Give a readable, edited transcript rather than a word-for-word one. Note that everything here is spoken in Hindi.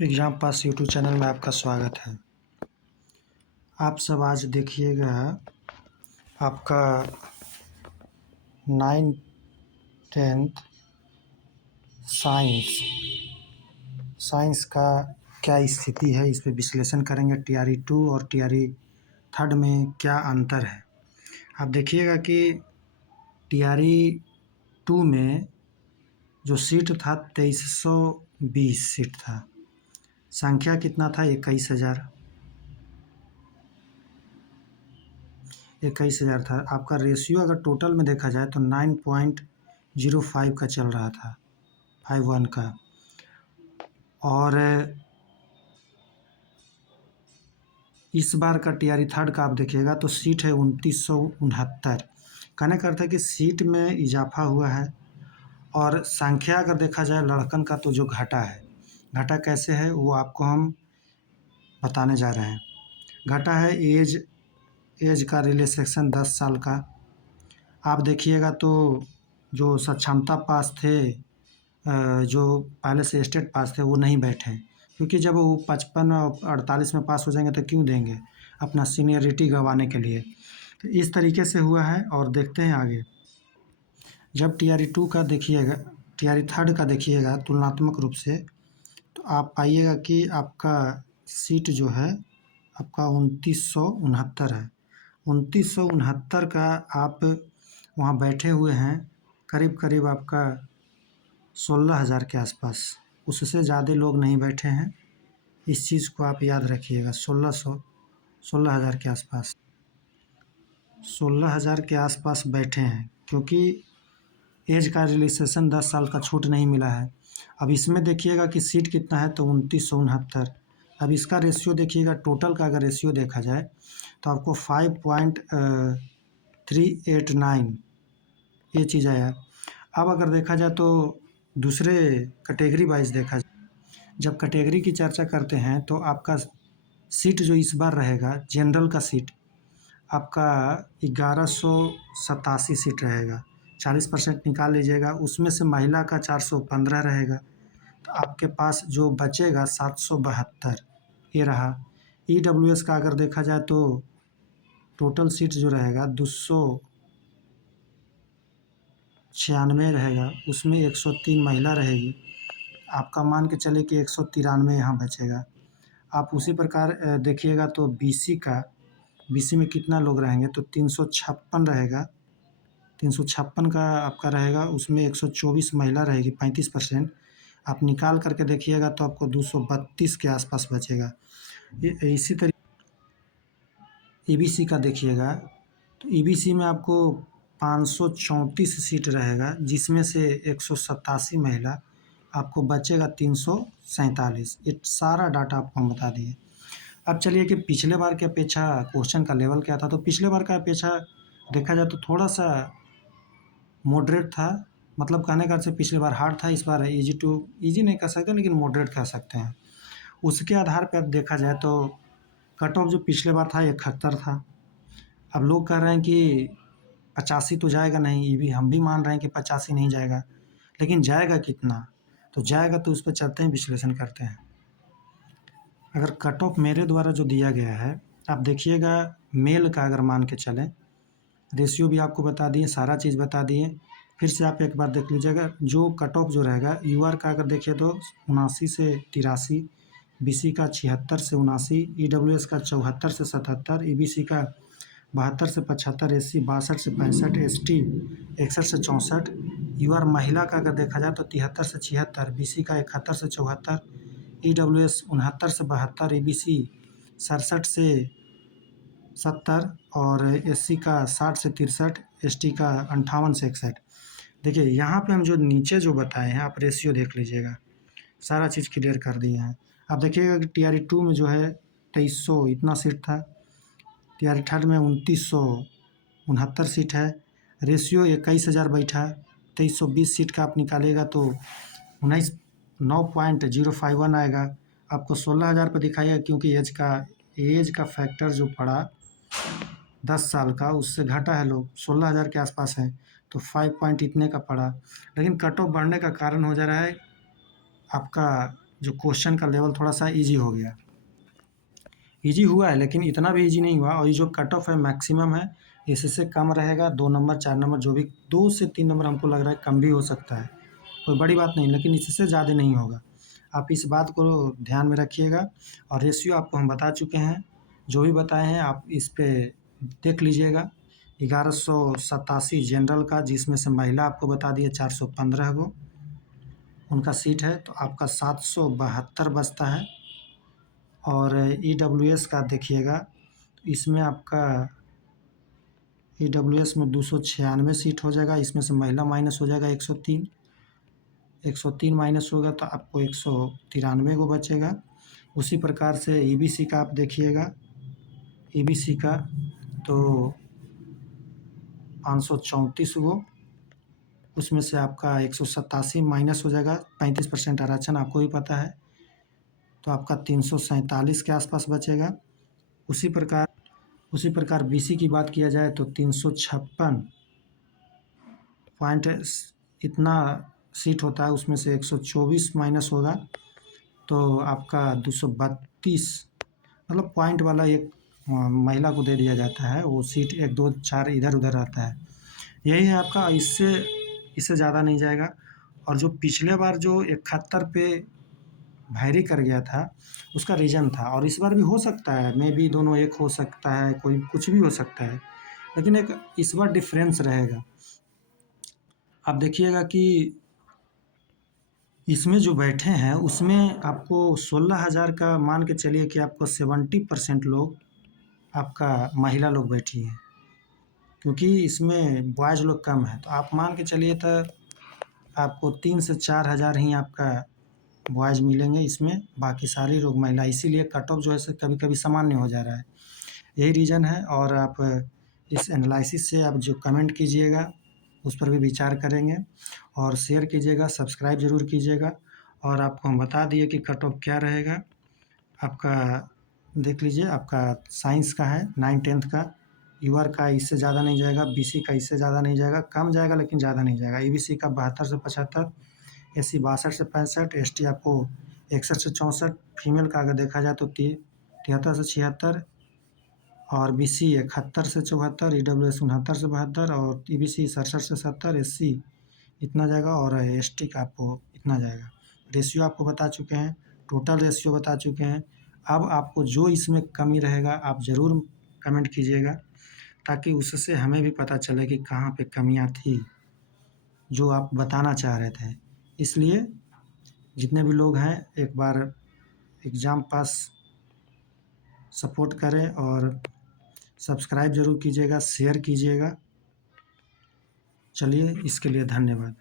एग्ज़ाम पास यूट्यूब चैनल में आपका स्वागत है। आप सब आज देखिएगा आपका 9th 10th साइंस का क्या स्थिति है, इस पे विश्लेषण करेंगे। टीआरई 2 और टीआरई 3 में क्या अंतर है। आप देखिएगा कि टीआरई 2 में जो सीट था 2320 सीट था, संख्या कितना था 21,000 था। आपका रेशियो अगर टोटल में देखा जाए तो 9.05 का चल रहा था, 51 का। और इस बार का टीआरई 3 का आप देखिएगा तो सीट है 2969। कहने का अर्थ है कि सीट में इजाफा हुआ है। और संख्या अगर देखा जाए लड़कन का तो जो घटा है, घटा कैसे है वो आपको हम बताने जा रहे हैं। घटा है एज का रिलैक्सेशन 10 साल का। आप देखिएगा तो जो सक्षमता पास थे, जो पहले से स्टेट पास थे वो नहीं बैठे, क्योंकि जब वो 55 और 48 में पास हो जाएंगे तो क्यों देंगे, अपना सीनियरिटी गंवाने के लिए। तो इस तरीके से हुआ है। और देखते हैं आगे। जब टीआरई 2 का देखिएगा, टीआरई 3 का देखिएगा तुलनात्मक रूप से, तो आप पाइएगा कि आपका सीट जो है आपका 2969 है। 2969 का आप वहाँ बैठे हुए हैं करीब करीब आपका 16,000 के आसपास। उससे ज़्यादा लोग नहीं बैठे हैं, इस चीज़ को आप याद रखिएगा। 16,000 के आसपास, 16,000 के आसपास बैठे हैं, क्योंकि एज का रिलैक्सेशन 10 साल का छूट नहीं मिला है। अब इसमें देखिएगा कि सीट कितना है तो 2969। अब इसका रेशियो देखिएगा, टोटल का अगर रेशियो देखा जाए तो आपको 5.389 ये चीज़ आया। अब अगर देखा जाए तो दूसरे कैटेगरी वाइज देखा जाए, जब कैटेगरी की चर्चा करते हैं तो आपका सीट जो इस बार रहेगा जनरल का सीट आपका 1187 सीट रहेगा। 40% निकाल लीजिएगा, उसमें से महिला का 415 रहेगा, तो आपके पास जो बचेगा 772 ये रहा। ईडब्ल्यूएस का अगर देखा जाए तो टोटल सीट जो रहेगा 296 रहेगा, उसमें 103 महिला रहेगी। आपका मान के चले कि 193 यहाँ बचेगा। आप उसी प्रकार देखिएगा तो बीसी में कितना लोग रहेंगे तो 356 रहेगा। 356 का आपका रहेगा, उसमें 124 महिला रहेगी, 35%। आप निकाल करके देखिएगा तो आपको 232 के आसपास बचेगा। इसी तरीके ईबीसी का देखिएगा तो ईबीसी में आपको 534 सीट रहेगा, जिसमें से 187 महिला, आपको बचेगा 347। ये सारा डाटा आपको हम बता दिए। अब चलिए कि पिछले बार की अपेक्षा क्वेश्चन का लेवल क्या था। तो पिछले बार का अपेक्षा देखा जाए तो थोड़ा सा मॉडरेट था, मतलब कहने का अर्थ है पिछले बार हार्ड था, इस बार इजी नहीं कह सकते लेकिन मॉडरेट कह सकते हैं। उसके आधार पर अब देखा जाए तो कट ऑफ जो पिछले बार था 71 था। अब लोग कह रहे हैं कि 85 तो जाएगा नहीं, ये भी हम भी मान रहे हैं कि 85 नहीं जाएगा, लेकिन जाएगा कितना, तो जाएगा तो उस पर चलते हैं, विश्लेषण करते हैं। अगर कट ऑफ मेरे द्वारा जो दिया गया है, आप देखिएगा मेल का अगर मान के चलें, रेशियो भी आपको बता दिए, सारा चीज़ बता दिए। फिर से आप एक बार देख लीजिएगा जो कट ऑफ जो रहेगा। यूआर का अगर देखिए तो 79 से 83, बीसी का 76 से 79, ईडब्ल्यूएस का 74 से 77, ईबीसी का 72 से 75, एससी 62 से 65, एसटी 61 से 64, यूआर महिला का अगर देखा जाए तो 73 से 76, बीसी का 71 से 74, ईडब्ल्यूएस 69 से 72, ईबीसी 67 से 70 और एससी का 60 से 63, एसटी का 58 से 61। देखिए यहाँ पे हम जो नीचे जो बताए हैं, आप रेशियो देख लीजिएगा, सारा चीज़ क्लियर कर दिए हैं। आप देखिएगा कि टीआरई 2 में जो है 2300 इतना सीट था, टीआरई 3 में 2969 सीट है, रेशियो 21,000 बैठा। 2320 सीट का आप निकालेगा तो 9.051 आएगा। आपको 16,000 पर दिखाइएगा, क्योंकि एज का फैक्टर जो पड़ा 10 साल का, उससे घटा है, लोग 16,000 के आसपास है, तो 5 पॉइंट इतने का पड़ा। लेकिन कट ऑफ बढ़ने का कारण हो जा रहा है आपका जो क्वेश्चन का लेवल थोड़ा सा ईजी हो गया। ईजी हुआ है लेकिन इतना भी ईजी नहीं हुआ, और ये जो कट ऑफ है मैक्सिमम है, इससे कम रहेगा 2 नंबर 4 नंबर जो भी 2 से 3 नंबर हमको लग रहा है कम भी हो सकता है, कोई बड़ी बात नहीं, लेकिन इससे ज़्यादा नहीं होगा। आप इस बात को ध्यान में रखिएगा। और रेशियो आपको हम बता चुके हैं, जो भी बताए हैं आप इस पे देख लीजिएगा। 1187 जनरल का, जिसमें से महिला आपको बता दिए 415 गो उनका सीट है, तो आपका 772 बचता है। और ईडब्ल्यूएस का देखिएगा, इसमें आपका ईडब्ल्यूएस में 296 सीट हो जाएगा, इसमें से महिला माइनस हो जाएगा 103, 103 माइनस होगा तो आपको 193 गो बचेगा। उसी प्रकार से ईबीसी का आप देखिएगा, ईबीसी का तो 534 गो, उसमें से आपका 187 माइनस हो जाएगा, 35% आरक्षण आपको भी पता है, तो आपका 347 के आसपास बचेगा। उसी प्रकार बीसी की बात किया जाए तो 356 पॉइंट इतना सीट होता है, उसमें से 124 माइनस होगा तो आपका 232, मतलब पॉइंट वाला एक महिला को दे दिया जाता है, वो सीट 1 2 4 इधर उधर रहता है। यही है आपका, इससे ज़्यादा नहीं जाएगा। और जो पिछले बार जो 71 पे भारी कर गया था, उसका रीज़न था, और इस बार भी हो सकता है, मे बी दोनों एक हो सकता है, कोई कुछ भी हो सकता है, लेकिन एक इस बार डिफरेंस रहेगा। आप देखिएगा कि इसमें जो बैठे हैं उसमें आपको 16,000 का मान के चलिए कि आपको 70% लोग आपका महिला लोग बैठी हैं, क्योंकि इसमें बॉयज़ लोग कम हैं, तो आप मान के चलिए तो आपको 3 से 4,000 ही आपका बॉयज़ मिलेंगे इसमें, बाकी सारे लोग महिला, इसीलिए कट ऑफ जो है कभी कभी सामान्य हो जा रहा है, यही रीज़न है। और आप इस एनालिसिस से आप जो कमेंट कीजिएगा उस पर भी विचार करेंगे, और शेयर कीजिएगा, सब्सक्राइब ज़रूर कीजिएगा। और आपको हम बता दिए कि कट ऑफ क्या रहेगा आपका, देख लीजिए, आपका साइंस का है 9-10 का, यूआर का इससे ज़्यादा नहीं जाएगा, बीसी का इससे ज़्यादा नहीं जाएगा, कम जाएगा लेकिन ज़्यादा नहीं जाएगा, ईबीसी का 72 से 75, एससी 62 से 65, एसटी आपको 61 से 64, फीमेल का अगर देखा जाए तो 73 से 76, और बीसी 71 से 74, ईडब्ल्यूएस 69 से 72, और ईबीसी 67 से 70, एससी इतना जाएगा, और एसटी का आपको इतना जाएगा। रेशियो आपको बता चुके हैं, टोटल रेशियो बता चुके हैं। अब आपको जो इसमें कमी रहेगा आप ज़रूर कमेंट कीजिएगा, ताकि उससे हमें भी पता चले कि कहाँ पे कमियाँ थी जो आप बताना चाह रहे थे। इसलिए जितने भी लोग हैं एक बार एग्ज़ाम पास सपोर्ट करें, और सब्सक्राइब ज़रूर कीजिएगा, शेयर कीजिएगा। चलिए, इसके लिए धन्यवाद।